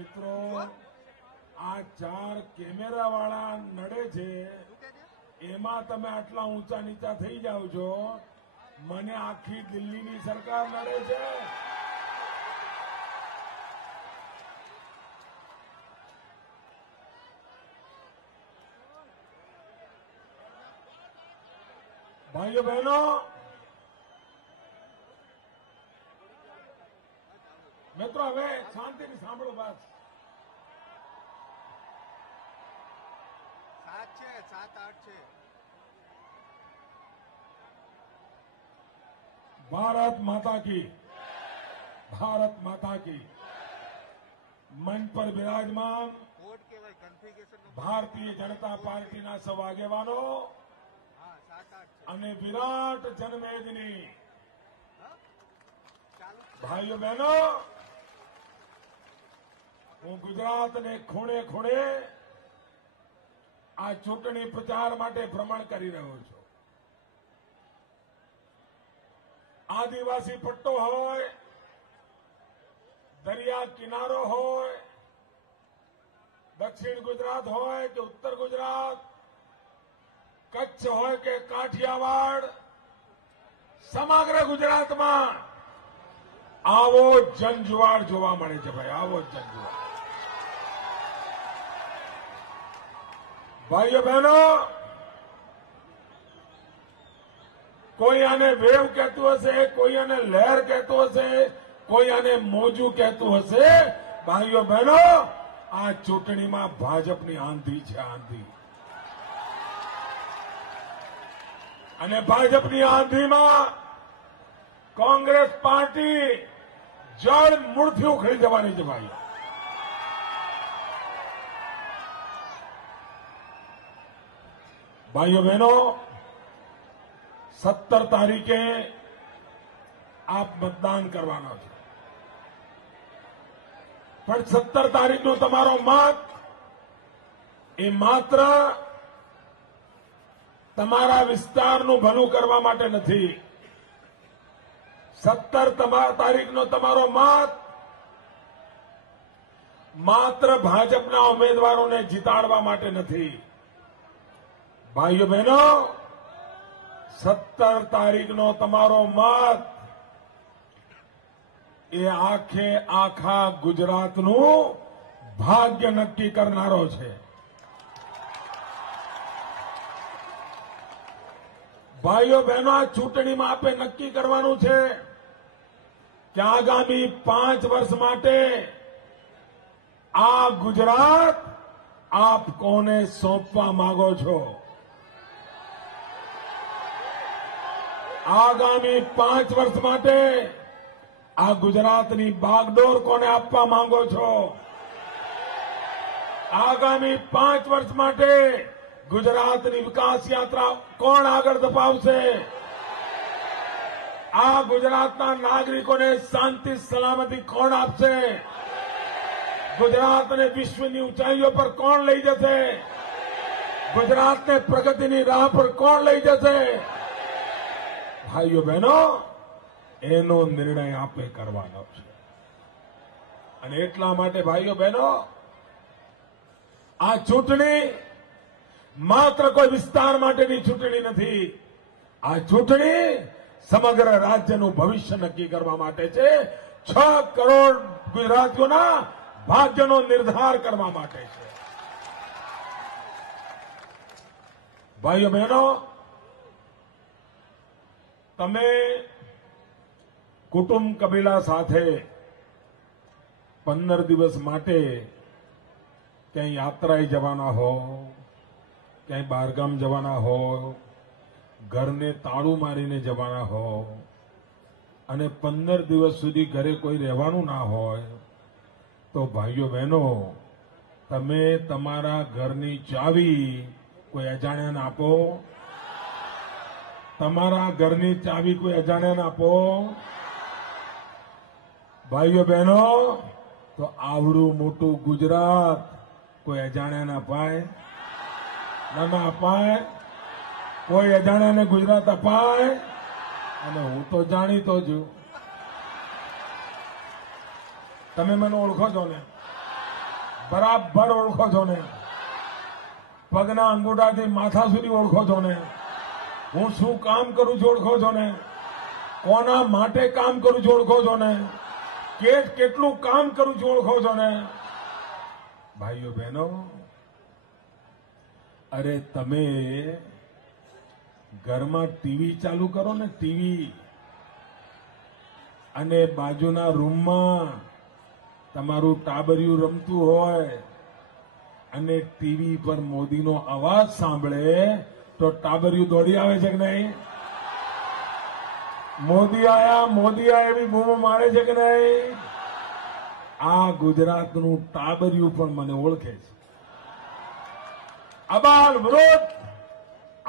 મિત્રો આ 4 કેમેરાવાળા નડે છે એમાં તમે આટલા ઊંચા નીચા થઈ જાવ છો, મને આખી દિલ્હીની સરકાર નડે છે. ભાઈઓ બહેનો, મિત્રો હવે શાંતિથી સાંભળો. બસ 7 છે, 7-8 છે. भारत माता की, भारत माता की. मंच पर विराजमान કોડ કેવાય કન્ફિગરેશન ભારતીય જનતા પાર્ટીના સૌ આગેવાનો હા 7-8 છે. અને વિરાટ જનમેદની ચાલુ ભાઈઓ બહેનો, હું ગુજરાતને ખૂણે ખૂણે આ ચૂંટણી પ્રચાર માટે ભ્રમણ કરી રહ્યો છું. આદિવાસી પટ્ટો હોય, દરિયા કિનારો હોય, દક્ષિણ ગુજરાત હોય કે ઉત્તર ગુજરાત, કચ્છ હોય કે કાઠિયાવાડ, સમગ્ર ગુજરાતમાં આવો જનજુવાળ જોવા મળે છે. ભાઈ, આવો જનજુવાળ. ભાઈઓ બહેનો, કોઈ આને વેવ કહેતું હશે, કોઈ આને લહેર કહેતું હશે, કોઈ આને મોજું કહેતું હશે. ભાઈઓ બહેનો, આ ચૂંટણીમાં ભાજપની આંધી છે, આંધી. અને ભાજપની આંધીમાં કોંગ્રેસ પાર્ટી જળ મૂળથી ઉખડી જવાની છે. ભાઈ, ભાઈઓ બહેનો, 17 તારીખે આપ મતદાન કરવાનો છે, પણ 17 તારીખનો તમારો મત એ માત્ર તમારા વિસ્તારનું ભલું કરવા માટે નથી. 17 તારીખનો તમારો મત માત્ર ભાજપના ઉમેદવારોને જીતાડવા માટે નથી. ભાઈઓ બહેનો, 17 તારીખનો તમારો મત એ આખા ગુજરાતનું ભાગ્ય નક્કી કરનારો છે. ભાઈઓ બહેનો, આ ચૂંટણીમાં આપે નક્કી કરવાનું છે કે આગામી 5 વર્ષ માટે આ ગુજરાત આપ કોને સોંપવા માંગો છો. આગામી 5 વર્ષ માટે આ ગુજરાતની બાગડોર કોને આપવા માંગો છો. આગામી 5 વર્ષ માટે ગુજરાતની વિકાસ યાત્રા કોણ આગળ ધપાવશે. આ ગુજરાતના નાગરિકોને શાંતિ સલામતી કોણ આપશે. ગુજરાતને વિશ્વની ઊંચાઈઓ પર કોણ લઈ જશે. ગુજરાતને પ્રગતિની રાહ પર કોણ લઈ જશે. ભાઈઓ બહેનો, એનો નિર્ણય આપે કરવાનો છે. અને એટલા માટે ભાઈઓ બહેનો, આ ચૂંટણી માત્ર કોઈ વિસ્તાર માટેની ચૂંટણી નથી. આ ચૂંટણી સમગ્ર રાજ્યનું ભવિષ્ય નક્કી કરવા માટે છે. 6 કરોડ ગુજરાતીઓના ભાગ્યનો નિર્ધાર કરવા માટે છે. ભાઈઓ બહેનો, તમે કુટુંબ કબીલા સાથે 15 દિવસ માટે ક્યાંય યાત્રાએ જવાના હો, ક્યાંય બહારગામ જવાના હો, ઘરને તાળું મારીને જવાના હો અને 15 દિવસ સુધી ઘરે કોઈ રહેવાનું ના હોય, તો ભાઈઓ બહેનો, તમે તમારા ઘરની ચાવી કોઈ અજાણ્યાને આપો. તમારા ઘરની ચાવી કોઈ અજાણ્યાને આપો. ભાઈઓ બહેનો, તો આવડું મોટું ગુજરાત કોઈ અજાણ્યાને અપાય? ના અપાય. કોઈ અજાણ્યાને ગુજરાત અપાય? અને હું તો જાણીતો છું. તમે મને ઓળખો છો ને? બરાબર ઓળખો છો ને? પગના અંગૂઠાથી માથા સુધી ઓળખો છો ને? હું શું કામ કરું છું ઓળખો છો ને? કોના માટે કામ કરું છું ઓળખો છો ને? કેટલું કામ કરું છું ઓળખો છો ને? ભાઈઓ બહેનો, અરે તમે ઘરમાં ટીવી ચાલુ કરો ને, ટીવી, અને બાજુના રૂમમાં તમારું ટાબરિયું રમતું હોય અને ટીવી પર મોદીનો અવાજ સાંભળે તો ટાબરિયું દોડી આવે છે કે નહીં? મોદી આયા એવી બૂમો મારે છે કે નહીં? આ ગુજરાતનું ટાબરિયું પણ મને ઓળખે છે. અબાલ વૃદ્ધ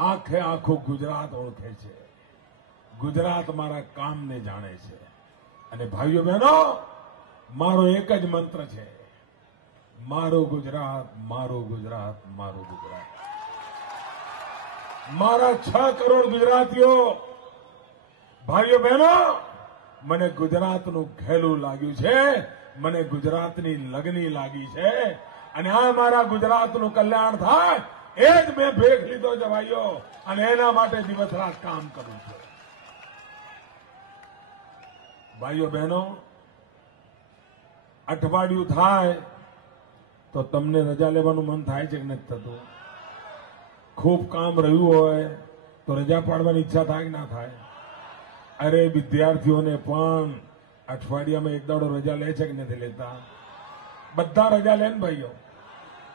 આખે આખું ગુજરાત ઓળખે છે. ગુજરાત મારા કામને જાણે છે. અને ભાઈઓ બહેનો, મારો એક જ મંત્ર છે, મારું ગુજરાત, મારું ગુજરાત, મારું ગુજરાત. મારા 6 કરોડ ગુજરાતીઓ, ભાઈઓ બહેનો, મને ગુજરાતનું ઘેલું લાગ્યું છે, મને ગુજરાતની લગની લાગી છે, અને આ મારા ગુજરાતનું કલ્યાણ થાય એ જ મેં ભેખ લીધો છે ભાઈઓ, અને એના માટે દિવસ રાત કામ કરું છું. ભાઈઓ બહેનો, અઠવાડિયું થાય તો તમને રજા લેવાનું મન થાય છે કે નથી થતું? ખૂબ કામ રહ્યું હોય તો રજા પાડવાની ઈચ્છા થાય કે ના થાય? અરે વિદ્યાર્થીઓને પણ અઠવાડિયામાં એક દાડો રજા લે છે કે નથી લેતા? બધા રજા લે ને ભાઈઓ?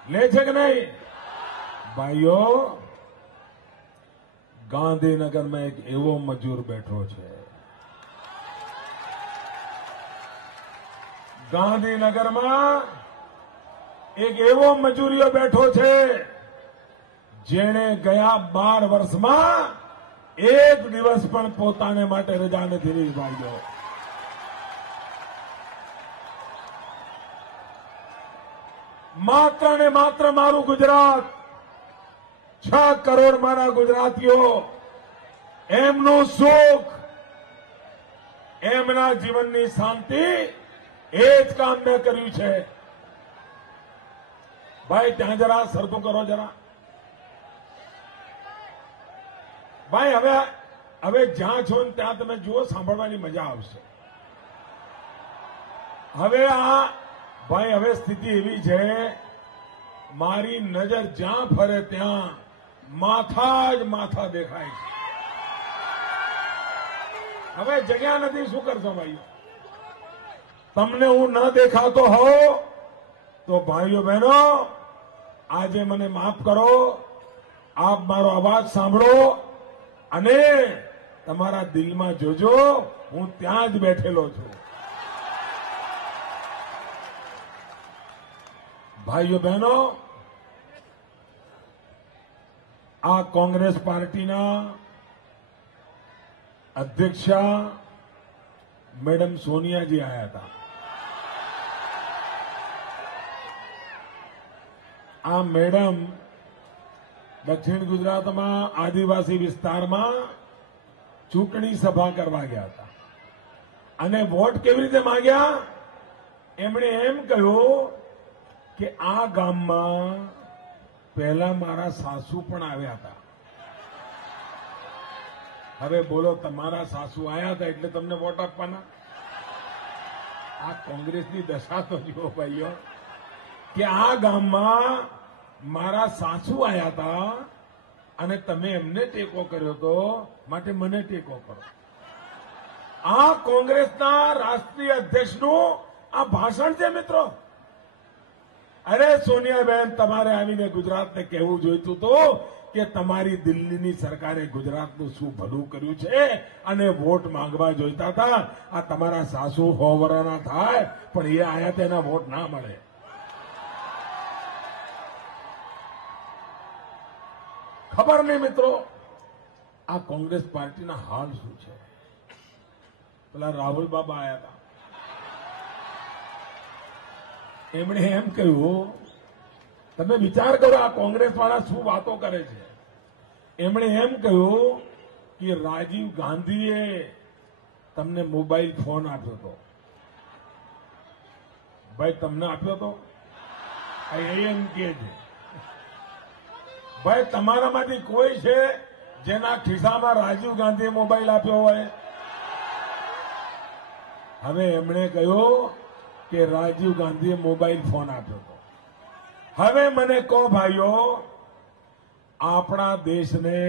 લે છે કે નહીં? ભાઈઓ, ગાંધીનગરમાં એક એવો મજૂર બેઠો છે, ગાંધીનગરમાં એક એવો મજૂરીઓ બેઠો છે જેણે ગયા 12 વર્ષમાં એક દિવસ પણ પોતાને માટે રજા નથી લીધી. ભાઈઓ, માત્ર ને માત્ર મારું ગુજરાત, 6 કરોડ મારા ગુજરાતીઓ, એમનું સુખ, એમના જીવનની શાંતિ, એ જ કામ મેં કર્યું છે. ભાઈ, ત્યાં જરા સરખું કરો જરા. ભાઈ, હવે જ્યાં છો ને ત્યાં તમે જુઓ, સાંભળવાની મજા આવશે. હવે ભાઈ, હવે સ્થિતિ એવી છે, મારી નજર જ્યાં ફરે ત્યાં માથા જ માથા દેખાય છે. હવે જગ્યા નથી, શું કરશો ભાઈઓ? તમને હું ન દેખાતો હોઉં તો ભાઈઓ બહેનો, આજે મને માફ કરો. આપ મારો અવાજ સાંભળો અને તમારા દિલમાં જોજો, હું ત્યાં જ બેઠેલો છું. ભાઈઓ બહેનો, આ કોંગ્રેસ પાર્ટીના અધ્યક્ષા મેડમ સોનિયાજી આવ્યા હતા. આ મેડમ દક્ષિણ ગુજરાતમાં આદિવાસી વિસ્તારમાં ચૂંટણી સભા કરવા ગયા હતા, અને વોટ કેવી રીતે માંગ્યા? એમણે એમ કહ્યું કે આ ગામમાં પહેલા મારા સાસુ પણ આવ્યા હતા. હવે બોલો, તમારા સાસુ આવ્યા હતા એટલે તમને વોટ આપવાના? આ કોંગ્રેસની દશા તો જુઓ ભાઈઓ, કે આ ગામમાં મારા સાસુ આવ્યા હતા અને તમે એમને ટેકો કર્યો હતો, માટે મને ટેકો કરો. આ કોંગ્રેસના રાષ્ટ્રીય અધ્યક્ષનું આ ભાષણ છે મિત્રો. અરે સોનિયાબેન, તમારે આવીને ગુજરાતને કહેવું જોઈતું હતું કે તમારી દિલ્હીની સરકારે ગુજરાતનું શું ભલું કર્યું છે, અને વોટ માંગવા જોઈતા હતા. આ તમારા સાસુ 100 વર્ષના થાય પણ એ આયા તેના વોટ ના મળે. ખબર નહીં મિત્રો, આ કોંગ્રેસ પાર્ટીના હાલ શું છે. પેલા રાહુલ બાબા આવ્યા હતા, એમણે એમ કહ્યું, તમે વિચાર કરો આ કોંગ્રેસ વાળા શું વાતો કરે છે. એમણે એમ કહ્યું કે રાજીવ ગાંધીએ તમને મોબાઈલ ફોન આપ્યો હતો. ભાઈ, તમને આપ્યો હતો? એમ કે છે ભાઈ તમારામાંથી કોઈ છે જેના ખિસ્સામાં રાજીવ ગાંધીએ મોબાઈલ આપ્યો હોય? હવે એમણે કહ્યું કે રાજીવ ગાંધીએ મોબાઈલ ફોન આપ્યો હતો. હવે મને કહો ભાઈઓ, આપણા દેશને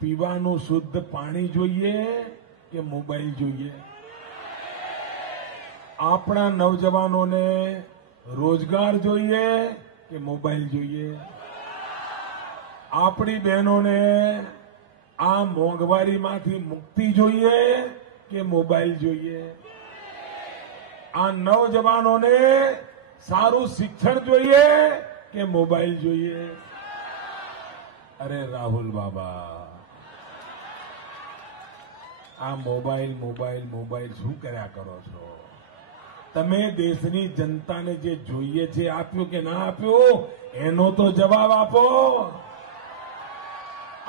પીવાનું શુદ્ધ પાણી જોઈએ કે મોબાઈલ જોઈએ? આપણા નવજવાનોને રોજગાર જોઈએ કે મોબાઈલ જોઈએ? આપણી બહેનોને આ મોંઘવારીમાંથી મુક્તિ જોઈએ કે મોબાઈલ જોઈએ? આ નવજવાનોને સારું શિક્ષણ જોઈએ કે મોબાઈલ જોઈએ? અરે રાહુલ બાબા, આ મોબાઈલ મોબાઈલ મોબાઈલ શું કર્યા કરો છો? તમે દેશની જનતાને જે જોઈએ છે આપ્યું કે ના આપ્યું એનો તો જવાબ આપો.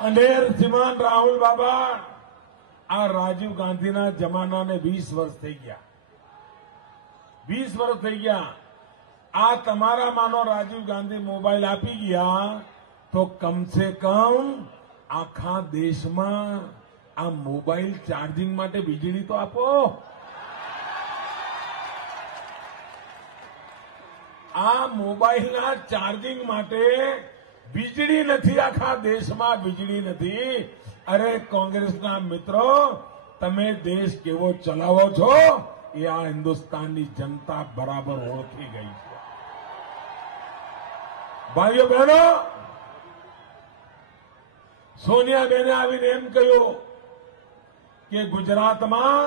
અને શ્રીમાન રાહુલ બાબા, આ રાજીવ ગાંધીના જમાનાને 20 વર્ષ થઈ ગયા. 20 વર્ષ થઈ ગયા. આ તમારા માનો રાજીવ ગાંધી મોબાઈલ આપી ગયા તો કમસે કમ આખા દેશમાં આ મોબાઈલ ચાર્જિંગ માટે વીજળી તો આપો. આ મોબાઈલના ચાર્જિંગ માટે વીજળી નથી, આખા દેશમાં વીજળી નથી. અરે કોંગ્રેસના મિત્રો, તમે દેશ કેવો ચલાવો છો એ આ હિન્દુસ્તાનની જનતા બરાબર ઓળખી ગઈ છે. ભાઈઓ બહેનો, સોનિયાબેને આવીને એમ કહ્યું કે ગુજરાતમાં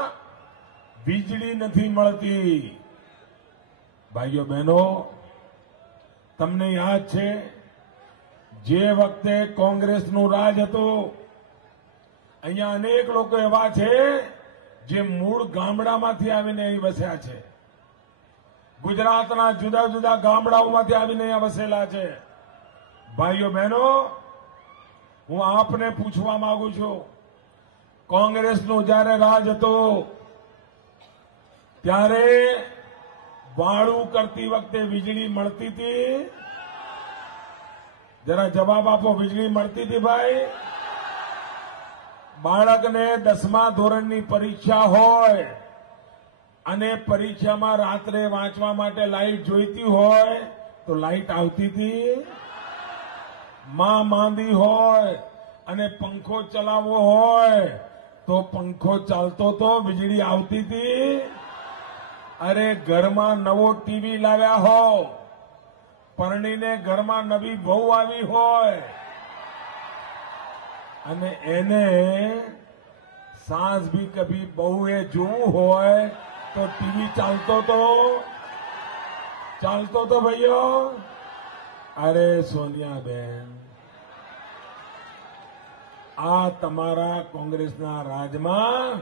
વીજળી નથી મળતી. ભાઈઓ બહેનો, તમને યાદ છે જે વખતે કોંગ્રેસનું રાજ હતું, અહીંયા અનેક લોકો એવા છે જે મૂળ ગામડામાંથી આવીને અહીં વસ્યા છે. ગુજરાતના જુદા જુદા ગામડાઓમાંથી આવીને અહીંયા વસેલા છે. ભાઈઓ બહેનો, હું આપને પૂછવા માંગુ છું, કોંગ્રેસનું જ્યારે રાજ હતું ત્યારે વાળું કરતી વખતે વીજળી મળતી હતી? જરા જવાબ આપો. વીજળી મળતી હતી ભાઈ? બાળકને 10મા ધોરણની પરીક્ષા હોય અને પરીક્ષામાં રાત્રે વાંચવા માટે લાઈટ જોઈતી હોય તો લાઈટ આવતી હતી? માં માંદી હોય અને પંખો ચલાવવો હોય તો પંખો ચાલતો તો વીજળી આવતી હતી? અરે ઘરમાં નવો ટીવી લાવ્યા હો, પરણીને ઘરમાં નવી વહુ આવી હોય અને એને સાંજ ભી કભી બહુએ જોવું હોય તો ટીવી ચાલતો તો ભાઈઓ? અરે સોનિયાબેન, આ તમારા કોંગ્રેસના રાજમાં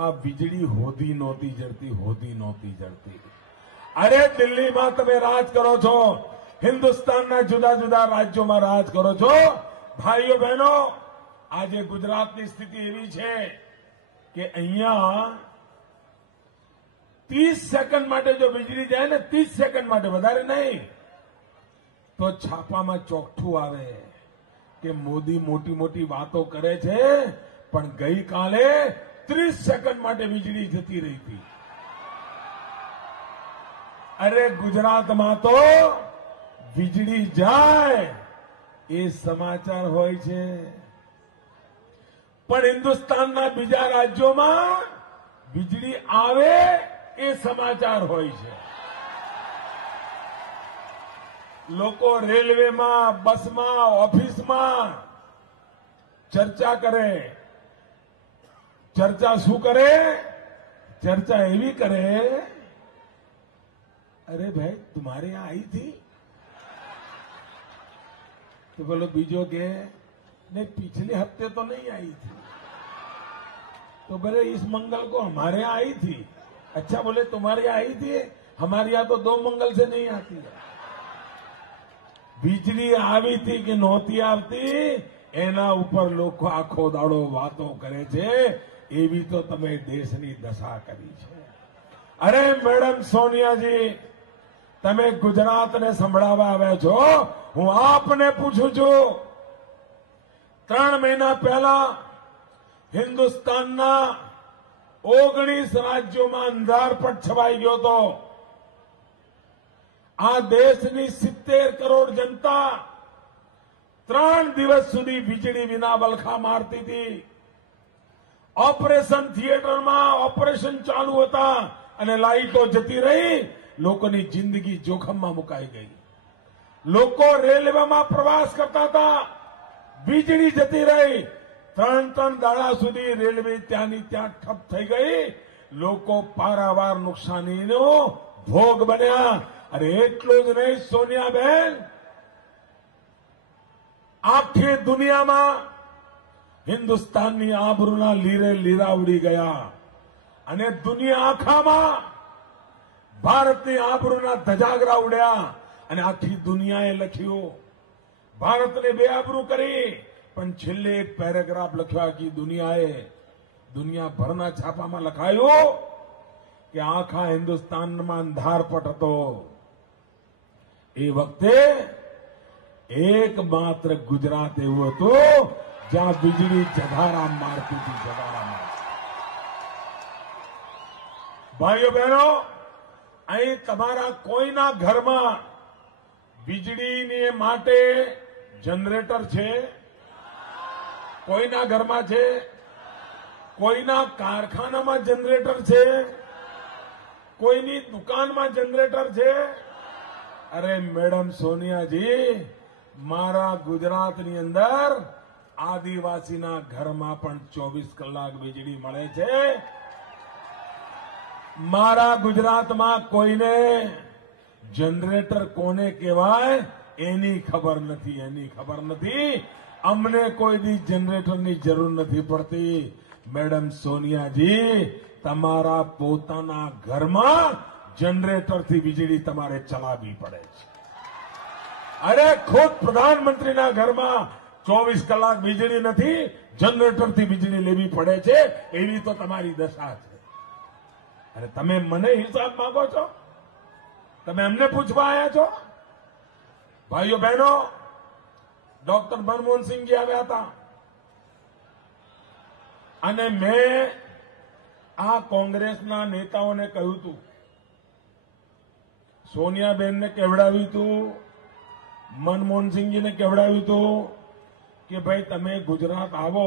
આ વીજળી હોદી નહોતી જડતી. અરે દિલ્હીમાં તમે રાજ કરો છો, હિન્દુસ્તાનના જુદા જુદા રાજ્યોમાં રાજ કરો છો. ભાઈઓ બહેનો, આજે ગુજરાતની સ્થિતિ એવી છે કે અહીંયા 30 સેકન્ડ માટે જો વીજળી જાય ને, 30 સેકન્ડ માટે, વધારે નહીં, તો છાપામાં ચોકઠું આવે કે મોદી મોટી મોટી વાતો કરે છે પણ ગઈકાલે 30 સેકન્ડ માટે વીજળી જતી રહી હતી. અરે ગુજરાતમાં તો વીજળી જાય એ સમાચાર હોય છે, પણ હિન્દુસ્તાનના બીજા રાજ્યોમાં વીજળી આવે એ સમાચાર હોય છે. લોકો રેલવેમાં, બસમાં, ઓફિસમાં ચર્ચા કરે. ચર્ચા શું કરે? ચર્ચા એવી કરે, अरे भाई तुम्हारे यहां आई थी? तो बोलो बीजो के नहीं, पिछले हफ्ते तो नहीं आई थी. तो बोले इस मंगल को हमारे यहां आई थी. अच्छा, बोले तुम्हारे यहां आई थी, हमारे यहां तो 2 मंगल से नहीं आती है. વીજળી આવી હતી કે નહોતી આવતી એના ઉપર લોકો આખો દાડો વાતો કરે છે. એવી તો તમે દેશની દશા કરી છે. અરે મેડમ સોનિયાજી, તમે ગુજરાતને સંભળાવવા આવ્યા છો. હું આપને પૂછું છું, 3 મહિના પહેલા હિન્દુસ્તાનના 19 રાજ્યોમાં અંધારપટ છવાઈ ગયો હતો. આ દેશની 70 કરોડ જનતા 3 દિવસ સુધી વીજળી વિના વલખા મારતી હતી. ઓપરેશન થિયેટરમાં ઓપરેશન ચાલુ હતા અને લાઇટો જતી રહી. લોકોની જિંદગી જોખમમાં મુકાઈ ગઈ. લોકો રેલવેમાં પ્રવાસ કરતા હતા, વીજળી જતી રહી. 3 દાડા સુધી રેલવે ત્યાંની ત્યાં ઠપ થઈ ગઈ. લોકો પારાવાર નુકસાનીનો ભોગ બન્યા. અરે એટલું જ નહીં સોનિયાબેન, આખી દુનિયામાં હિન્દુસ્તાનની આબરૂના લીરે લીરા ઉડી ગયા અને દુનિયા આખામાં ભારતની આબરૂના ધજાગરા ઉડ્યા અને આખી દુનિયાએ લખ્યું. ભારતને બેઆબરૂ કરી, પણ છેલ્લે એક પેરેગ્રાફ લખ્યો આખી દુનિયાએ. દુનિયાભરના છાપામાં લખાયું કે આખા હિન્દુસ્તાનમાં અંધારપટ હતો. એ વખતે એકમાત્ર ગુજરાત એવું હતું જ્યાં વીજળી જગારા મારતી હતી. જગારા મારતી. ભાઈઓ બહેનો, અહીં તમારા કોઈના ઘરમાં વીજળીને માટે જનરેટર છે? કોઈના ઘરમાં છે? કોઈના કારખાનામાં જનરેટર છે? કોઈની દુકાનમાં જનરેટર છે? અરે મેડમ સોનિયાજી, મારા ગુજરાતની અંદર આદિવાસીના ઘરમાં પણ 24 કલાક વીજળી મળે છે. મારા ગુજરાતમાં કોઈને જનરેટર કોને કહેવાય એની ખબર નથી. એની ખબર નથી. અમને કોઈ દી જનરેટરની જરૂર નથી પડતી. મેડમ સોનિયાજી, તમારા પોતાના ઘરમાં જનરેટરથી વીજળી તમારે ચલાવવી પડે છે. અરે ખુદ પ્રધાનમંત્રીના ઘરમાં 24 કલાક વીજળી નથી, જનરેટરથી વીજળી લેવી પડે છે. એવી તો તમારી દશા છે. અરે તમે મને હિસાબ માંગો છો? તમે અમને પૂછવા આવ્યા છો? ભાઈઓ બહેનો, ડોક્ટર મનમોહનસિંહજી આવ્યા હતા અને મેં આ કોંગ્રેસના નેતાઓને કહ્યું હતું, સોનિયાબેનને કેવડાવ્યું હતું, મનમોહનસિંહજીને કેવડાવ્યું હતું કે ભાઈ તમે ગુજરાત આવો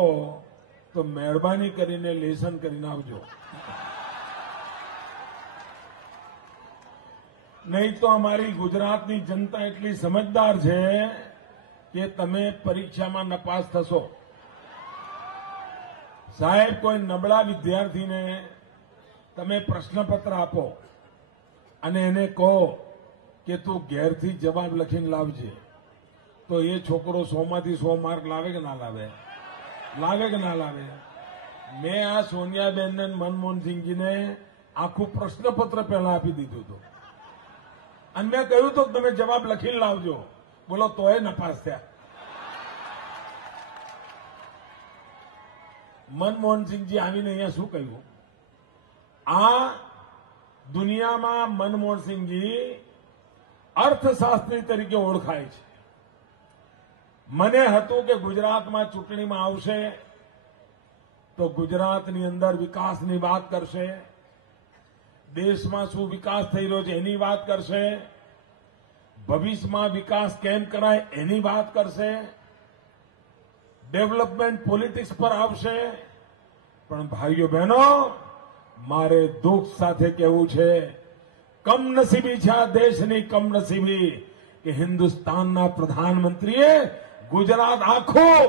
તો મહેરબાની કરીને લેસન કરીને આવજો, નહીં તો અમારી ગુજરાતની જનતા એટલી સમજદાર છે કે તમે પરીક્ષામાં નપાસ થશો. સાહેબ, કોઈ નબળા વિદ્યાર્થીને તમે પ્રશ્નપત્ર આપો અને એને કહો કે તું ઘેરથી જવાબ લખીને લાવજે, તો એ છોકરો 100માંથી 100 માર્ક લાવે કે ના લાવે? લાવે કે ના લાવે? મેં આ સોનિયાબેનને મનમોહનસિંહજીને આખું પ્રશ્નપત્ર પહેલા આપી દીધું હતું અને મેં કહ્યું હતું કે તમે જવાબ લખીને લાવજો. બોલો તોય નપાસ થયા. મનમોહનસિંહજી આવીને અહીંયા શું કહ્યું? આ દુનિયામાં મનમોહનસિંહજી અર્થશાસ્ત્રી તરીકે ઓળખાય છે. મને હતું કે ગુજરાતમાં ચૂંટણીમાં આવશે તો ગુજરાતની અંદર વિકાસની વાત કરશે, દેશમાં શું વિકાસ થઈ રહ્યો છે એની વાત કરશે, ભવિષ્યમાં વિકાસ કેમ કરાય એની વાત કરશે, ડેવલપમેન્ટ પોલિટિક્સ પર આવશે. પણ ભાઈઓ બહેનો, મારે દુઃખ સાથે કહેવું છે, કમનસીબી છે આ દેશની, કમનસીબી કે હિન્દુસ્તાનના પ્રધાનમંત્રીએ ગુજરાત આખું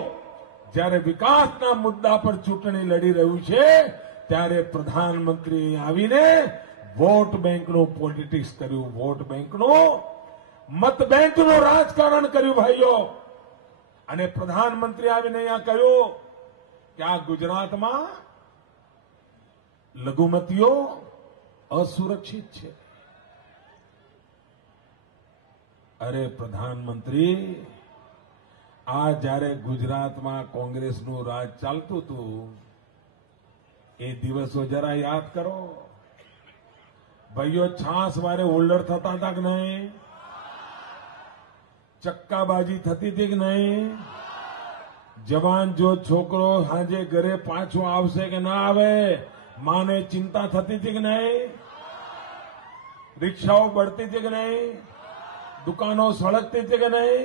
જ્યારે વિકાસના મુદ્દા પર ચૂંટણી લડી રહ્યું છે ત્યારે પ્રધાનમંત્રી આવીને વોટ બેંકનું પોલિટિક્સ કર્યું, વોટ બેંકનું, મત બેંકનું રાજકારણ કર્યું ભાઈઓ. અને પ્રધાનમંત્રી આવીને અહીંયા કહ્યું કે આ ગુજરાતમાં લઘુમતીઓ અસુરક્ષિત છે. અરે પ્રધાનમંત્રી, આ જ્યારે ગુજરાતમાં કોંગ્રેસનું રાજ ચાલતું હતું એ દિવસો જરા યાદ કરો. ભાઈઓ છાસ વારે હોલ્ડર થતા હતા કે નહીં? ચક્કાબાજી થતી હતી કે નહીં? જવાન જો છોકરો સાંજે ઘરે પાછો આવશે કે ના આવે માને ચિંતા થતી હતી કે નહીં? રિક્ષાઓ બળતી હતી કે નહીં? દુકાનો સળગતી હતી કે નહીં?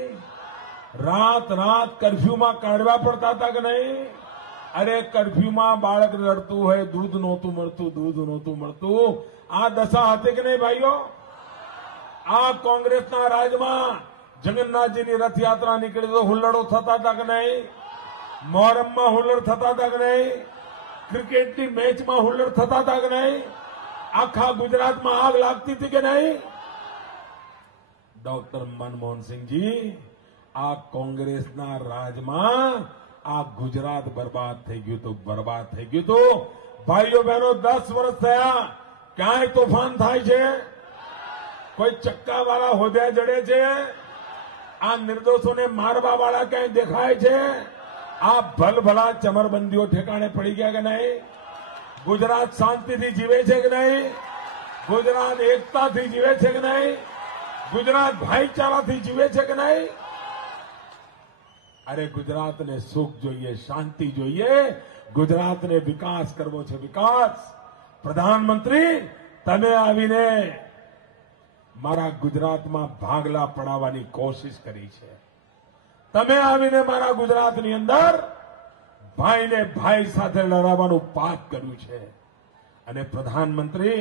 રાત કર્ફ્યુમાં કાઢવા પડતા હતા કે નહીં? અરે કર્ફ્યુમાં બાળક રડતું હોય, દૂધ નહોતું મળતું. આ દશા હતી કે નહીં ભાઈઓ? આ કોંગ્રેસના રાજમાં જગન્નાથજીની રથયાત્રા નીકળી તો હુલ્લડો થતા હતા કે નહીં? મોહરમમાં હુલ્લડ થતા હતા કે નહીં? ક્રિકેટની મેચમાં હુલ્લડ થતા હતા કે નહીં? આખા ગુજરાતમાં આગ લાગતી હતી કે નહીં? ડોક્ટર મનમોહનસિંહજી, આ કોંગ્રેસના રાજમાં આ ગુજરાત બરબાદ થઈ ગયું હતું. ભાઈઓ બહેનો, 10 વર્ષ થયા, ક્યાંય તોફાન થાય છે? કોઈ ચક્કાવાળા હોદ્યા જડે છે? આ નિર્દોષોને મારવા વાળા ક્યાંય દેખાય છે? આ ભલભલા ચમરબંધીઓ ઠેકાણે પડી ગયા કે નહીં? ગુજરાત શાંતિથી જીવે છે કે નહીં? ગુજરાત એકતાથી જીવે છે કે નહીં? ગુજરાત ભાઈચારાથી જીવે છે કે નહીં? અરે ગુજરાતને સુખ જોઈએ, શાંતિ જોઈએ, ગુજરાતને વિકાસ કરવો છે, વિકાસ. પ્રધાનમંત્રી, તમે આવીને મારા ગુજરાતમાં ભાગલા પડાવવાની કોશિશ કરી છે. તમે આવીને મારા ગુજરાતની અંદર ભાઈને ભાઈ સાથે લડાવવાનું પાપ કર્યું છે. અને પ્રધાનમંત્રી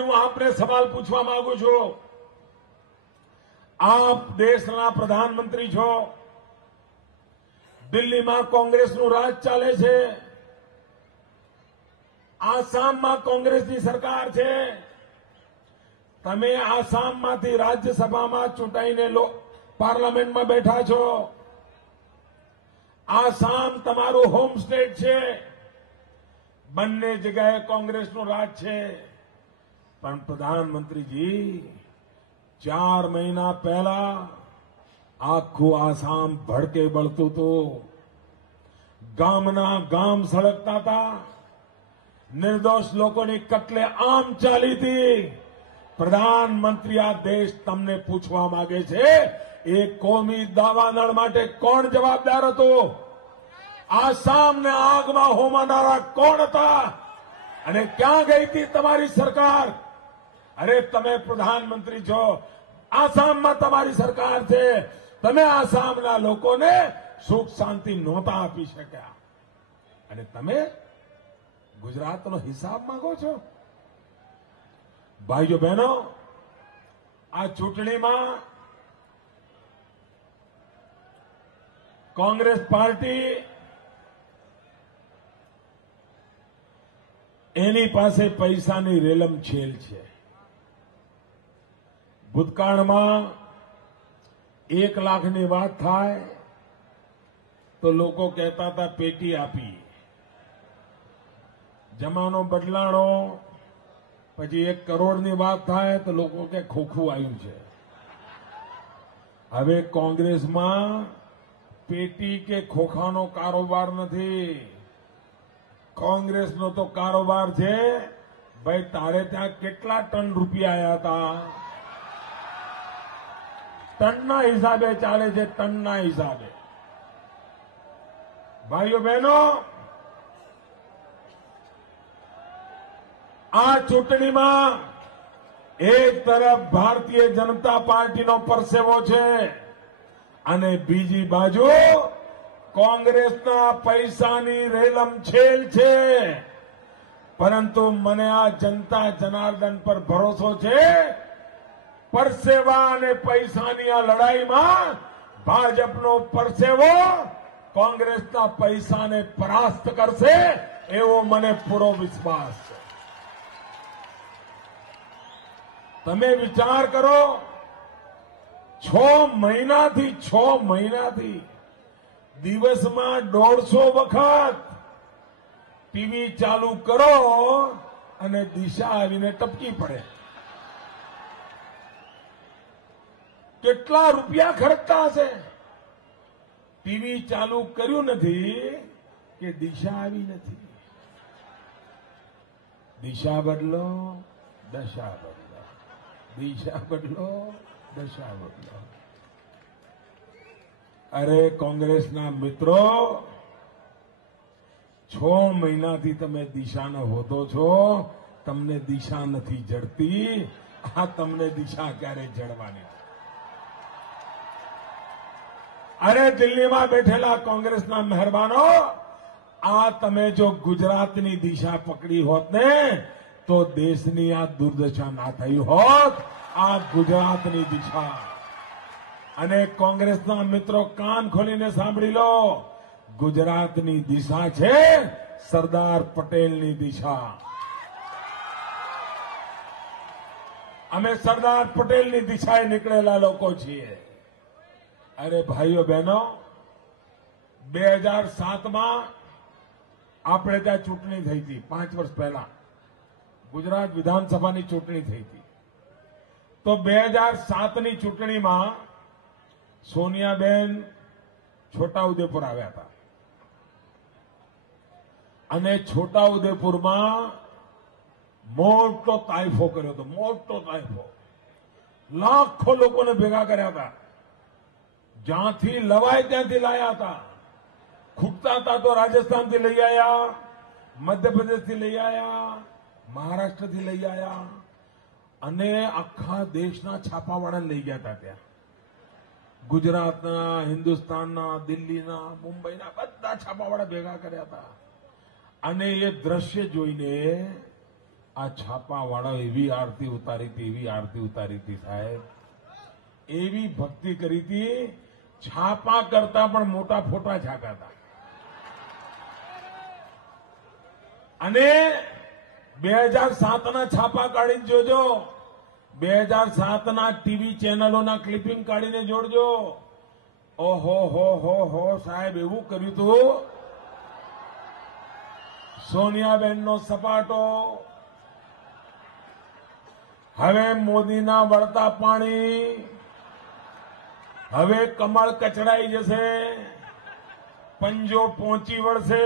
હું આપને સવાલ પૂછવા માંગુ છું. આપ દેશના પ્રધાનમંત્રી છો. દિલ્હીમાં કોંગ્રેસનું રાજ ચાલે છે. આસામમાં કોંગ્રેસની સરકાર છે. તમે આસામમાંથી રાજ્યસભામાં ચૂંટાઈને પાર્લામેન્ટમાં બેઠા છો. આસામ તમારું હોમ સ્ટેટ છે. બંને જગ્યાએ કોંગ્રેસનું રાજ છે. પણ પ્રધાનમંત્રીજી, 4 મહિના પહેલા આખું આસામ ભડકે બળતું હતું. ગામના ગામ સળગતા હતા. નિર્દોષ લોકોની કત્લે આમ ચાલી હતી. પ્રધાનમંત્રી, આ દેશ તમને પૂછવા માંગે છે, એ કોમી દાવાનળ માટે કોણ જવાબદાર હતું? આસામને આગમાં હોમાનારા કોણ હતા? અને ક્યાં ગઈ હતી તમારી સરકાર? અરે તમે પ્રધાનમંત્રી છો, આસામમાં તમારી સરકાર છે. તમે આસામના લોકોને સુખ શાંતિ નહોતા આપી શક્યા, અને તમે ગુજરાતનો હિસાબ માંગો છો? ભાઈઓ બહેનો, આ ચૂંટણીમાં કોંગ્રેસ પાર્ટી એની પાસે પૈસાની રેલમછેલ છે. ભૂતકાળમાં 1 લાખની વાત થાય તો લોકો કહેતા હતા પેટી આપી. જમાનો બદલાણો, પછી 1 કરોડની વાત થાય તો લોકો કે ખોખું આવ્યું છે. હવે કોંગ્રેસમાં પેટી કે ખોખાનો કારોબાર નથી. કોંગ્રેસનો તો કારોબાર છે, ભાઈ તારે ત્યાં કેટલા ટન રૂપિયા આવ્યા હતા? ટનના હિસાબે ચાલે છે, ટનના હિસાબે. ભાઈઓ બહેનો, આ ચૂંટણીમાં એક તરફ ભારતીય જનતા પાર્ટીનો પરસેવો છે અને બીજી બાજુ કોંગ્રેસના પૈસાની રેલમછેલ છે. પરંતુ મને આ જનતા જનાર્દન પર ભરોસો છે. પરસેવા અને પૈસાની આ લડાઈમાં ભાજપનો પરસેવો કોંગ્રેસના પૈસાને પરાસ્ત કરશે, એવો મને પૂરો વિશ્વાસ છે. તમે વિચાર કરો, 6 મહિનાથી દિવસમાં 150 વખત ટીવી ચાલુ કરો અને દિશા આવીને ટપકી પડે. કેટલા રૂપિયા ખર્ચતા હશે. ટીવી ચાલુ કર્યું નથી કે દિશા આવી નથી. દિશા બદલો, દશા બદલો. દિશા બદલો, દશા બદલો. અરે કોંગ્રેસના મિત્રો, 6 મહિનાથી તમે દિશાને હોદો છો, તમને દિશા નથી જડતી. આ તમને દિશા ક્યારે જડવાની? અરે દિલ્હીમાં બેઠેલા કોંગ્રેસના મહેરબાનો, આ તમે જો ગુજરાતની દિશા પકડી હોત ને તો દેશની આ દુર્દશા ના થઈ હોત. આ ગુજરાતની દિશા. અને કોંગ્રેસના મિત્રો કાન ખોલીને સાંભળી લો, ગુજરાતની દિશા છે સરદાર પટેલની દિશા. અમે સરદાર પટેલની દિશાએ નીકળેલા લોકો છીએ. અરે ભાઈઓ બહેનો, 2007માં આપણે ત્યાં ચૂંટણી થઈ હતી. 5 વર્ષ પહેલા ગુજરાત વિધાનસભાની ચૂંટણી થઈ હતી. તો 2007ની ચૂંટણીમાં સોનિયાબેન છોટાઉદેપુર આવ્યા હતા અને છોટાઉદેપુરમાં મોટો તાઇફો કર્યો હતો. મોટો તાઇફો, લાખો લોકોને ભેગા કર્યા હતા. જ્યાંથી લવાય ત્યાંથી લાયા હતા. ખૂટતા હતા તો રાજસ્થાનથી લઈ આવ્યા, મધ્યપ્રદેશથી લઈ આવ્યા, મહારાષ્ટ્રથી લઈ આવ્યા અને આખા દેશના છાપાવાળાને લઈ ગયા હતા. ત્યાં ગુજરાતના, હિન્દુસ્તાનના, દિલ્હીના, મુંબઈના બધા છાપાવાળા ભેગા કર્યા હતા. અને એ દ્રશ્ય જોઈને આ છાપાવાળા એવી આરતી ઉતારી હતી, એવી આરતી ઉતારી હતી સાહેબ, એવી ભક્તિ કરી હતી. છાપા કરતા પણ મોટા ફોટા છાપ્યા હતા. અને 2007ના છાપા કાઢીને જોજો, 2007ના ટીવી ચેનલોના ક્લિપિંગ કાઢીને જોડજો. ઓહો હો સાહેબ, એવું કર્યું હતું. સોનિયાબેનનો સપાટો, હવે મોદીના વળતા પાણી, હવે કમળ કચડાઈ જશે, પંજો પહોંચી વળશે,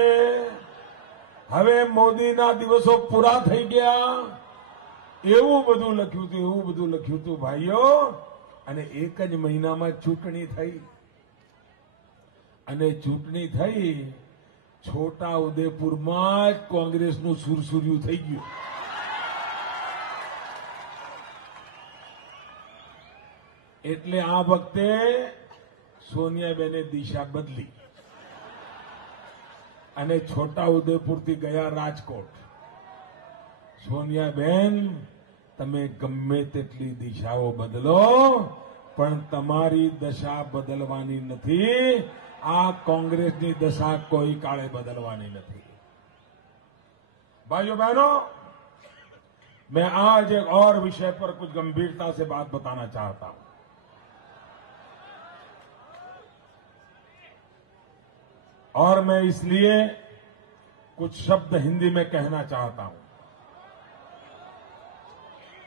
હવે મોદીના દિવસો પૂરા થઈ ગયા, એવું બધું લખ્યું હતું, એવું બધું લખ્યું હતું ભાઈઓ. અને એક જ મહિનામાં ચૂંટણી થઈ. અને ચૂંટણી થઈ, છોટા ઉદેપુરમાં જ કોંગ્રેસનું સુરસુર્યું થઈ ગયું. એટલે આ વખતે સોનિયાબેને દિશા બદલી અને છોટા ઉદેપુરથી ગયા રાજકોટ. સોનિયાબેન, તમે ગમે તેટલી દિશાઓ બદલો પણ તમારી દશા બદલવાની નથી. આ કોંગ્રેસની दशा कोई काले बदलवानी नहीं. भाइयों बहनों, मैं आज एक और विषय पर कुछ गंभीरता से बात बताना चाहता हूं. और मैं इसलिए कुछ शब्द हिंदी में कहना चाहता हूं,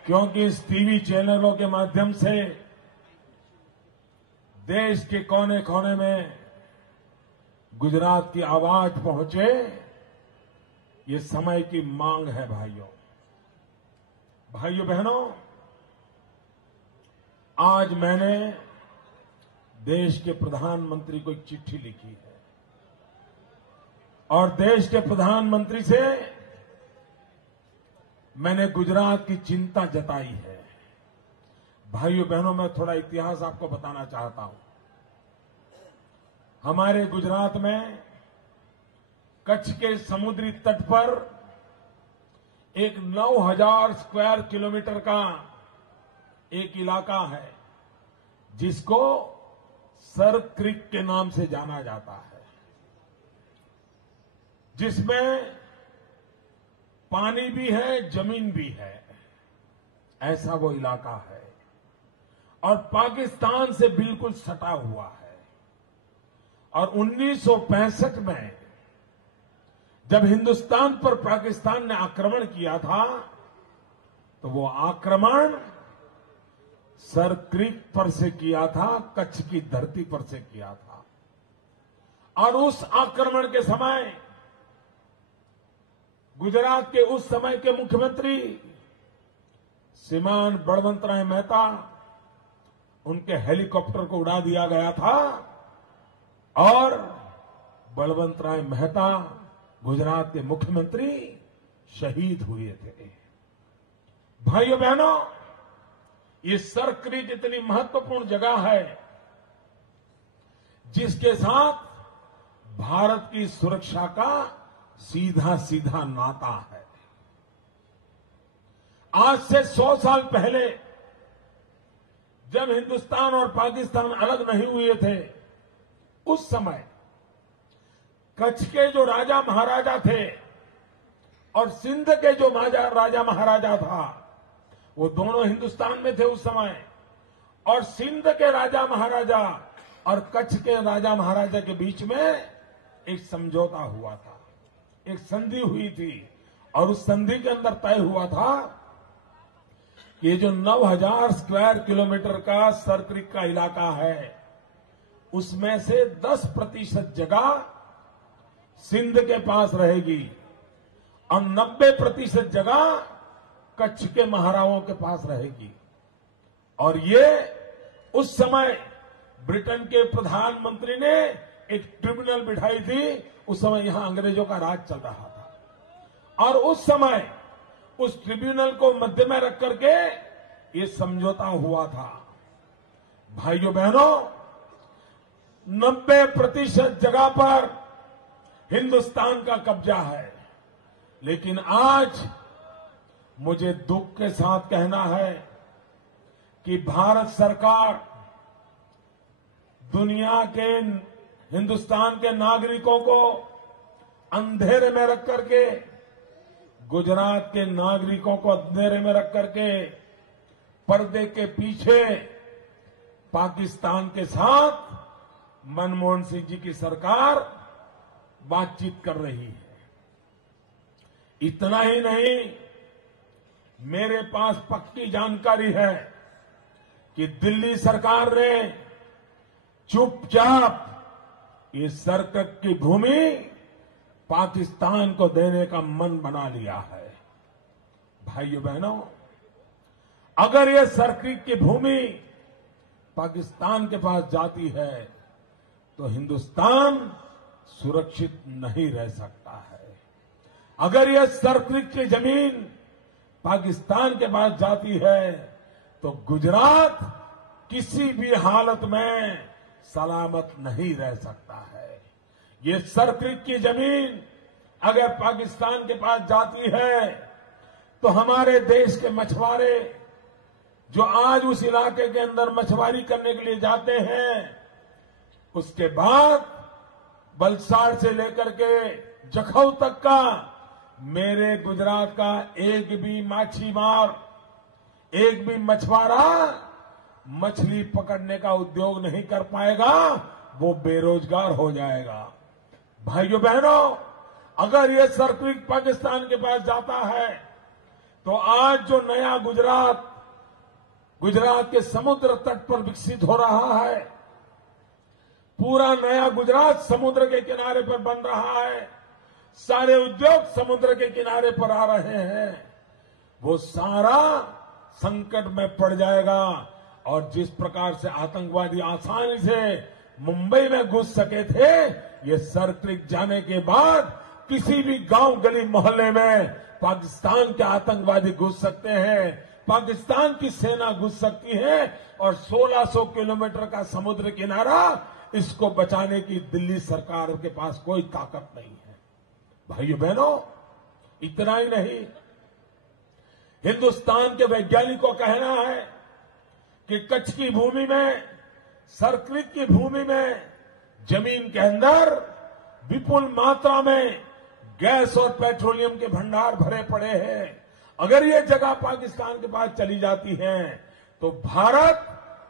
क्योंकि इस टीवी चैनलों के माध्यम से देश के कोने कोने में गुजरात की आवाज पहुंचे, ये समय की मांग है. भाइयों बहनों, आज मैंने देश के प्रधानमंत्री को एक चिट्ठी लिखी है और देश के प्रधानमंत्री से मैंने गुजरात की चिंता जताई है. भाइयों बहनों, मैं थोड़ा इतिहास आपको बताना चाहता हूं. हमारे गुजरात में कच्छ के समुद्री तट पर एक 9000 स्क्वायर किलोमीटर का एक इलाका है जिसको सर क्रीक के नाम से जाना जाता है, जिसमें पानी भी है, जमीन भी है. ऐसा वो इलाका है और पाकिस्तान से बिल्कुल सटा हुआ है. और 1965 में जब हिंदुस्तान पर पाकिस्तान ने आक्रमण किया था, तो वो आक्रमण सर क्रीक पर से किया था, कच्छ की धरती पर से किया था। और उस आक्रमण के समय गुजरात के उस समय के मुख्यमंत्री श्रीमान बलवंतराय मेहता, उनके हेलीकॉप्टर को उड़ा दिया गया था और बलवंतराय मेहता गुजरात के मुख्यमंत्री शहीद हुए थे। भाइयों बहनों, ये सर क्रीक इतनी महत्वपूर्ण जगह है जिसके साथ भारत की सुरक्षा का सीधा सीधा नाता है। आज से 100 साल पहले जब हिंदुस्तान और पाकिस्तान अलग नहीं हुए थे, उस समय कच्छ के जो राजा महाराजा थे और सिंध के जो राजा महाराजा था, वो दोनों हिंदुस्तान में थे उस समय। और सिंध के राजा महाराजा और कच्छ के राजा महाराजा के बीच में एक समझौता हुआ था, एक संधि हुई थी। और उस संधि के अंदर तय हुआ था कि ये जो 9000 स्क्वायर किलोमीटर का सर क्रीक का इलाका है, उसमें से 10% जगह सिंध के पास रहेगी और 90% जगह कच्छ के महारावों के पास रहेगी। और ये उस समय ब्रिटेन के प्रधानमंत्री ने एक ट्रिब्यूनल बिठाई थी। उस समय यहां अंग्रेजों का राज चल रहा था और उस समय उस ट्रिब्यूनल को मध्य में रख करके ये समझौता हुआ था। भाइयों बहनों, 90% जगह पर हिंदुस्तान का कब्जा है, लेकिन आज मुझे दुख के साथ कहना है कि भारत सरकार दुनिया के, हिंदुस्तान के नागरिकों को अंधेरे में रख करके, गुजरात के नागरिकों को अंधेरे में रख करके पर्दे के पीछे पाकिस्तान के साथ मनमोहन सिंह जी की सरकार बातचीत कर रही है। इतना ही नहीं, मेरे पास पक्की जानकारी है कि दिल्ली सरकार ने चुपचाप ये सर क्रीक की भूमि पाकिस्तान को देने का मन बना लिया है। भाइयों बहनों, अगर ये सर क्रीक की भूमि पाकिस्तान के पास जाती है तो हिंदुस्तान सुरक्षित नहीं रह सकता है। अगर यह सर क्रीक की जमीन पाकिस्तान के पास जाती है तो गुजरात किसी भी हालत में सलामत नहीं रह सकता है। ये सर क्रीक की जमीन अगर पाकिस्तान के पास जाती है तो हमारे देश के मछुआरे जो आज उस इलाके के अंदर मछुआरी करने के लिए जाते हैं, उसके बाद वलसाड से लेकर के जखौ तक का मेरे गुजरात का एक भी माछीमार, एक भी मछुआरा मछली पकड़ने का उद्योग नहीं कर पाएगा, वो बेरोजगार हो जाएगा। भाइयों बहनों, अगर ये सर क्रीक पाकिस्तान के पास जाता है तो आज जो नया गुजरात के समुद्र तट पर विकसित हो रहा है, पूरा नया गुजरात समुद्र के किनारे पर बन रहा है, सारे उद्योग समुद्र के किनारे पर आ रहे हैं, वो सारा संकट में पड़ जाएगा। और जिस प्रकार से आतंकवादी आसानी से मुंबई में घुस सके थे, ये सर क्रीक जाने के बाद किसी भी गांव गली मोहल्ले में पाकिस्तान के आतंकवादी घुस सकते हैं, पाकिस्तान की सेना घुस सकती है और 1600 किलोमीटर का समुद्र किनारा, इसको बचाने की दिल्ली सरकार के पास कोई ताकत नहीं है। भाइयों बहनों, इतना ही नहीं, हिंदुस्तान के वैज्ञानिकों का कहना है कि कच्छ की भूमि में, सर क्रीक की भूमि में जमीन के अंदर विपुल मात्रा में गैस और पेट्रोलियम के भंडार भरे पड़े हैं। अगर ये जगह पाकिस्तान के पास चली जाती है तो भारत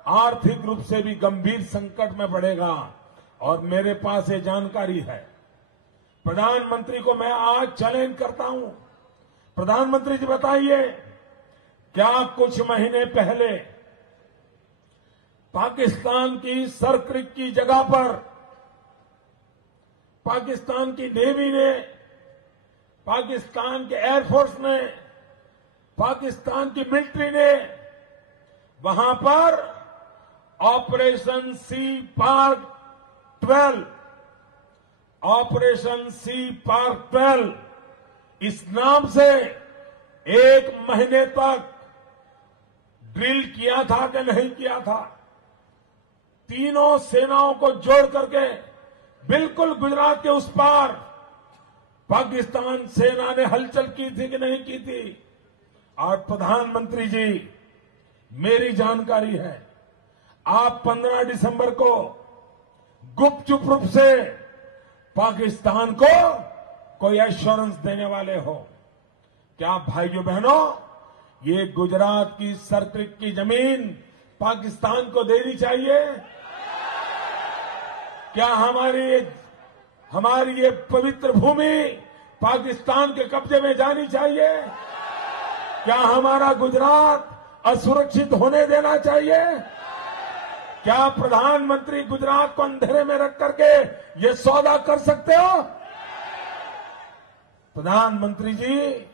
आर्थिक रूप से भी गंभीर संकट में पड़ेगा। और मेरे पास ये जानकारी है, प्रधानमंत्री को मैं आज चैलेंज करता हूं, प्रधानमंत्री जी बताइए, क्या कुछ महीने पहले पाकिस्तान की सर्क्रिक की जगह पर पाकिस्तान की नेवी ने, पाकिस्तान के एयरफोर्स ने, पाकिस्तान की मिलिट्री ने वहां पर operation C park 12, operation C park 12 इस नाम से 1 महीने तक ड्रिल किया था कि नहीं किया था। तीनों सेनाओं को जोड़ करके बिल्कुल गुजरात के उस पार पाकिस्तान सेना ने हलचल की थी कि नहीं की थी। और प्रधानमंत्री जी, मेरी जानकारी है आप 15 दिसंबर को गुपचुप रूप से पाकिस्तान को कोई एश्योरेंस देने वाले हो। क्या भाइयों बहनों, ये गुजरात की सर्किट की जमीन पाकिस्तान को देनी चाहिए? क्या हमारी ये पवित्र भूमि पाकिस्तान के कब्जे में जानी चाहिए? क्या हमारा गुजरात असुरक्षित होने देना चाहिए? क्या प्रधानमंत्री गुजरात को अंधेरे में रख करके ये सौदा कर सकते हो? प्रधानमंत्री जी,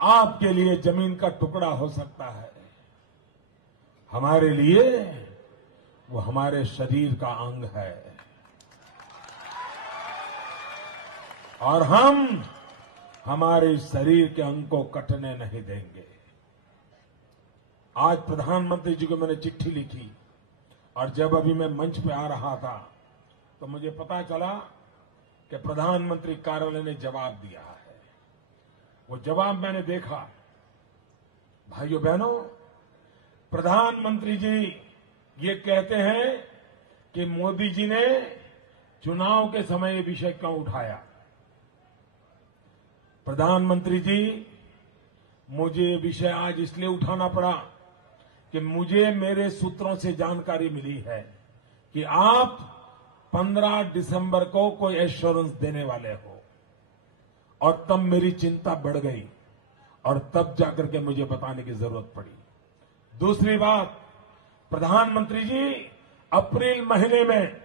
आपके लिए जमीन का टुकड़ा हो सकता है, हमारे लिए वो हमारे शरीर का अंग है और हम हमारे शरीर के अंग को कटने नहीं देंगे। आज प्रधानमंत्री जी को मैंने चिट्ठी लिखी और जब अभी मैं मंच पे आ रहा था तो मुझे पता चला कि प्रधानमंत्री कार्यालय ने जवाब दिया है। वो जवाब मैंने देखा। भाइयों बहनों, प्रधानमंत्री जी ये कहते हैं कि मोदी जी ने चुनाव के समय ये विषय क्यों उठाया। प्रधानमंत्री जी, मुझे ये विषय आज इसलिए उठाना पड़ा कि मुझे मेरे सूत्रों से जानकारी मिली है कि आप 15 दिसंबर को कोई एश्योरेंस देने वाले हो और तब मेरी चिंता बढ़ गई और तब जाकर के मुझे बताने की जरूरत पड़ी। दूसरी बात, प्रधानमंत्री जी, अप्रैल महीने में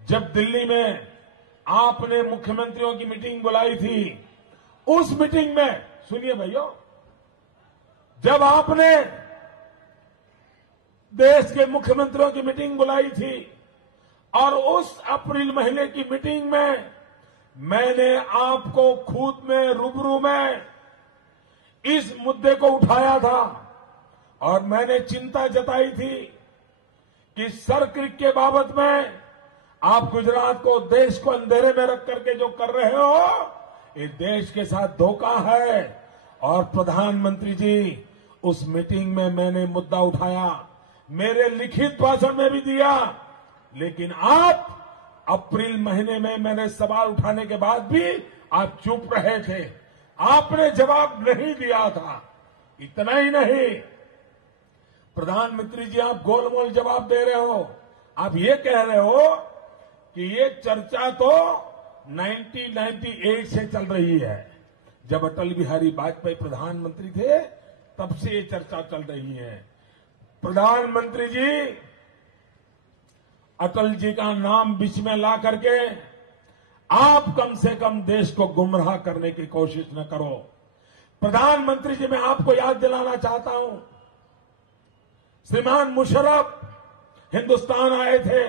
जब दिल्ली में आपने मुख्यमंत्रियों की मीटिंग बुलाई थी, उस मीटिंग में सुनिए भाइयों, जब आपने देश के मुख्यमंत्रियों की मीटिंग बुलाई थी और उस अप्रैल महीने की मीटिंग में मैंने आपको खुद में रूबरू में इस मुद्दे को उठाया था और मैंने चिंता जताई थी कि सर्किट के बाबत में आप गुजरात को, देश को अंधेरे में रख करके जो कर रहे हो, ये देश के साथ धोखा है। और प्रधानमंत्री जी, उस मीटिंग में मैंने मुद्दा उठाया, मेरे लिखित भाषण में भी दिया, लेकिन आप अप्रैल महीने में मैंने सवाल उठाने के बाद भी आप चुप रहे थे, आपने जवाब नहीं दिया था। इतना ही नहीं, प्रधानमंत्री जी, आप गोलमोल जवाब दे रहे हो। आप ये कह रहे हो कि ये चर्चा तो 1998 से चल रही है, जब अटल बिहारी वाजपेयी प्रधानमंत्री थे तब से ये चर्चा चल रही है। प्रधानमंत्री जी, अटल जी का नाम बीच में ला करके आप कम से कम देश को गुमराह करने की कोशिश न करो। प्रधानमंत्री जी, मैं आपको याद दिलाना चाहता हूं, श्रीमान मुशर्रफ हिंदुस्तान आए थे,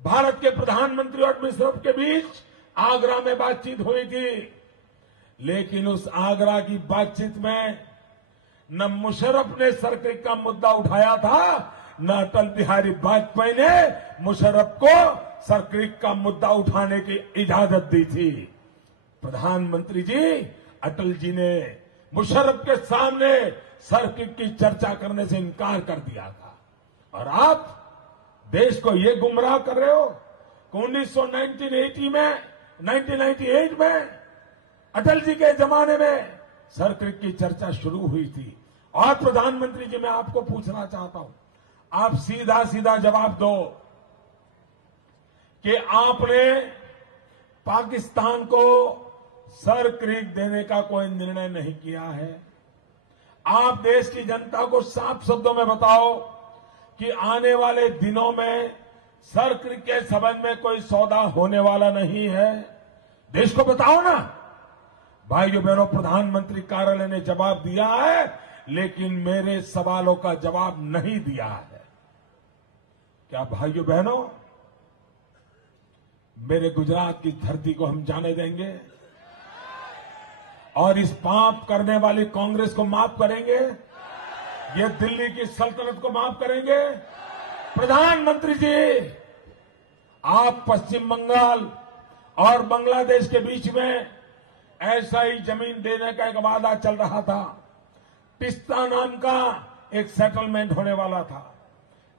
भारत के प्रधानमंत्री और मुशर्रफ के बीच आगरा में बातचीत हुई थी, लेकिन उस आगरा की बातचीत में न मुशर्रफ ने सर्किट का मुद्दा उठाया था, न अटल बिहारी वाजपेयी ने मुशर्रफ को सर्किट का मुद्दा उठाने की इजाजत दी थी। प्रधानमंत्री जी, अटल जी ने मुशर्रफ के सामने सर्किट की चर्चा करने से इनकार कर दिया था और आप देश को ये गुमराह कर रहे हो कि 1998 में अटल जी के जमाने में सर्किट की चर्चा शुरू हुई थी। और प्रधानमंत्री जी, मैं आपको पूछना चाहता हूं, आप सीधा सीधा जवाब दो कि आपने पाकिस्तान को सर्किट देने का कोई निर्णय नहीं किया है। आप देश की जनता को साफ शब्दों में बताओ कि आने वाले दिनों में सर्किल के संबंध में कोई सौदा होने वाला नहीं है। देश को बताओ ना। भाइयों बहनों, प्रधानमंत्री कार्यालय ने जवाब दिया है, लेकिन मेरे सवालों का जवाब नहीं दिया है। क्या भाइयों बहनों, मेरे गुजरात की धरती को हम जाने देंगे और इस पाप करने वाली कांग्रेस को माफ करेंगे? ये दिल्ली की सल्तनत को माफ करेंगे? प्रधानमंत्री जी, आप पश्चिम बंगाल और बांग्लादेश के बीच में ऐसा ही जमीन देने का एक वादा चल रहा था। तिस्ता नाम का एक सेटलमेंट होने वाला था,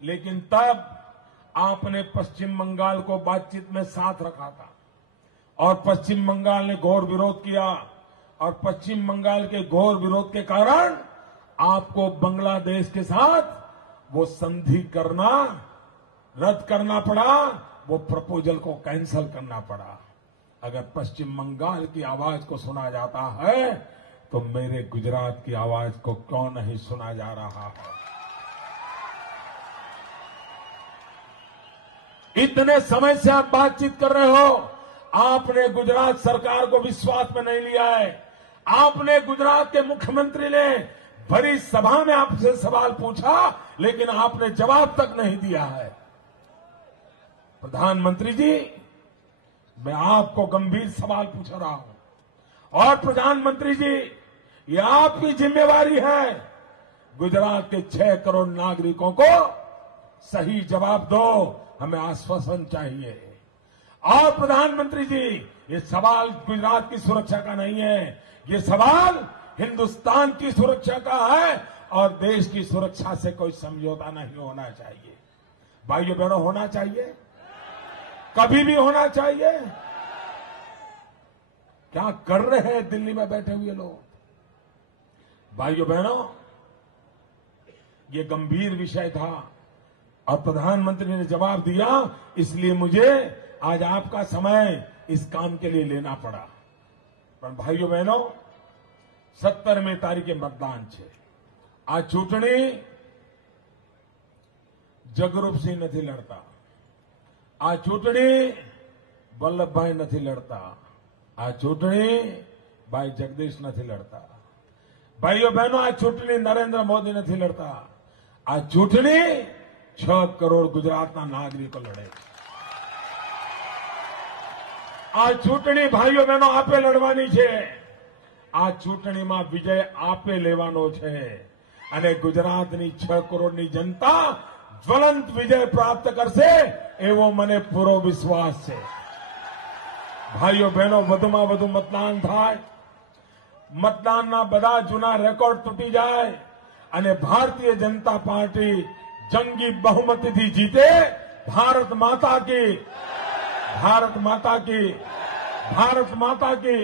लेकिन तब आपने पश्चिम बंगाल को बातचीत में साथ रखा था और पश्चिम बंगाल ने घोर विरोध किया और पश्चिम बंगाल के घोर विरोध के कारण आपको बांग्लादेश के साथ वो संधि करना रद्द करना पड़ा, वो प्रपोजल को कैंसिल करना पड़ा। अगर पश्चिम बंगाल की आवाज को सुना जाता है तो मेरे गुजरात की आवाज को क्यों नहीं सुना जा रहा है? इतने समय से आप बातचीत कर रहे हो, आपने गुजरात सरकार को विश्वास में नहीं लिया है। आपने गुजरात के मुख्यमंत्री ने भरी सभा में आपसे सवाल पूछा, लेकिन आपने जवाब तक नहीं दिया है। प्रधानमंत्री जी, मैं आपको गंभीर सवाल पूछ रहा हूं और प्रधानमंत्री जी, ये आपकी जिम्मेवारी है। गुजरात के 6 करोड़ नागरिकों को सही जवाब दो, हमें आश्वासन चाहिए। और प्रधानमंत्री जी, ये सवाल गुजरात की सुरक्षा का नहीं है, ये सवाल हिंदुस्तान की सुरक्षा का है और देश की सुरक्षा से कोई समझौता नहीं होना चाहिए। भाइयों बहनों, होना चाहिए, कभी भी होना चाहिए। क्या कर रहे हैं दिल्ली में बैठे हुए लोग? भाइयों बहनों, ये गंभीर विषय था और प्रधानमंत्री ने जवाब दिया, इसलिए मुझे आज आपका समय इस काम के लिए लेना पड़ा। पर भाइयों बहनों, 17મી તારીખે મતદાન છે। આ ચૂંટણી જગરૂપસિંહ નથી લડતા, આ ચૂંટણી વલ્લભભાઈ નથી લડતા, આ ચૂંટણી ભાઈ જગદીશ નથી લડતા। ભાઈઓ બહેનો, આ ચૂંટણી નરેન્દ્ર મોદી નથી લડતા, આ ચૂંટણી 6 કરોડ ગુજરાતના નાગરિકો લડે છે। આ ચૂંટણી ભાઈઓ બહેનો આપે લડવાની છે। આ ચૂંટણીમાં વિજય આપે લેવાનો છે અને ગુજરાતની 6 કરોડની જનતા જ્વલંત વિજય પ્રાપ્ત કરશે એવો મને પૂરો વિશ્વાસ છે। ભાઈઓ બહેનો, વધુમાં વધુ મતદાન થાય, મતદાનના બધા જૂના રેકોર્ડ તૂટી જાય અને ભારતીય जनता पार्टी जंगी बहुमतीથી જીતે। भारत माता की, भारत माता की, भारत माता की।